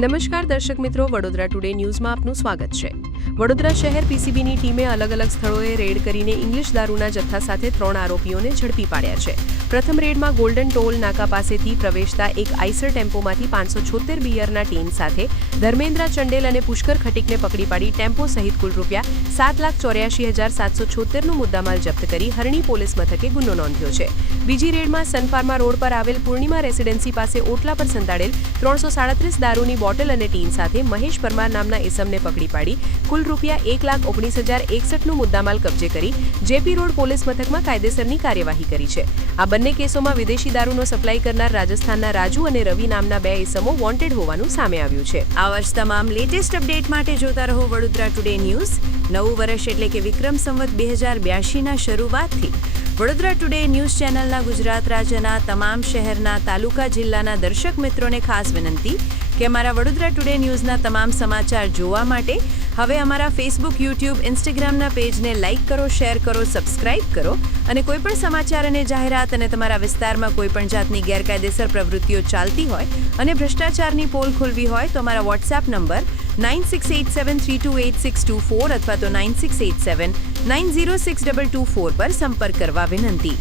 નમસ્કાર દર્શક મિત્રો, વડોદરા ટુડે ન્યૂઝમાં આપનું સ્વાગત છે। વડોદરા શહેર પીસીબીની ટીમે અલગ અલગ સ્થળોએ રેડ કરીને ઇંગ્લિશ દારૂના જથ્થા સાથે 3 આરોપીઓને ઝડપી પાડ્યા છે। પ્રથમ રેડમાં ગોલ્ડન ટોલ નાકા પાસેથી પ્રવેશતા એક આઈસર ટેમ્પોમાંથી 576 બિયરના ટીન સાથે ધર્મેન્દ્ર ચંડેલ અને પુષ્કર ખટીકને પકડી પાડી ટેમ્પો સહિત કુલ ₹7,84,776નું મુદ્દામાલ જપ્ત કરી હરણી પોલીસ મથકે ગુનો નોંધ્યો છે। બીજી રેડમાં સનફાર્મા રોડ પર આવેલ પૂર્ણિમા રેસિડેન્સી પાસે ઓટલા પર સંતાડેલ 337 દારૂની બોટલ અને ટીન સાથે મહેશ પરમાર નામના ઇસમને પકડી પાડી કુલ ₹1,19,061નું મુદ્દામાલ કબજે કરી જેપી રોડ પોલીસ મથકમાં કાયદેસરની કાર્યવાહી કરી છે। આ બંને કેસોમાં વિદેશી દારૂનો સપ્લાય કરનાર રાજસ્થાનના રાજુ અને રવિ નામના 2 ઇસમો વોન્ટેડ હોવાનું સામે આવ્યું છે। આ વર્ષ તમામ લેટેસ્ટ અપડેટ માટે જોતા રહો વડોદરા ટુડે ન્યૂઝ। નવું વર્ષ એટલે કે વિક્રમ સંવત 2082ના શરૂઆતથી વડોદરા ટુડે ન્યૂઝ ચેનલના ગુજરાત રાજ્યના તમામ શહેરના તાલુકા જિલ્લાના દર્શક મિત્રોને ખાસ વિનંતી કે અમારા વડોદરા ટુડે ન્યૂઝના તમામ સમાચાર જોવા માટે હવે અમારા ફેસબુક, યુટ્યુબ, ઇન્સ્ટાગ્રામના પેજને લાઇક કરો, શેર કરો, સબસ્ક્રાઇબ કરો અને કોઈપણ સમાચાર અને જાહેરાત અને તમારા વિસ્તારમાં કોઈપણ જાતની ગેરકાયદેસર પ્રવૃત્તિઓ ચાલતી હોય અને ભ્રષ્ટાચારની પોલ ખોલવી હોય તો અમારા વોટ્સએપ નંબર 9687328624 અથવા તો 9687906224 પર સંપર્ક કરવા વિનંતી।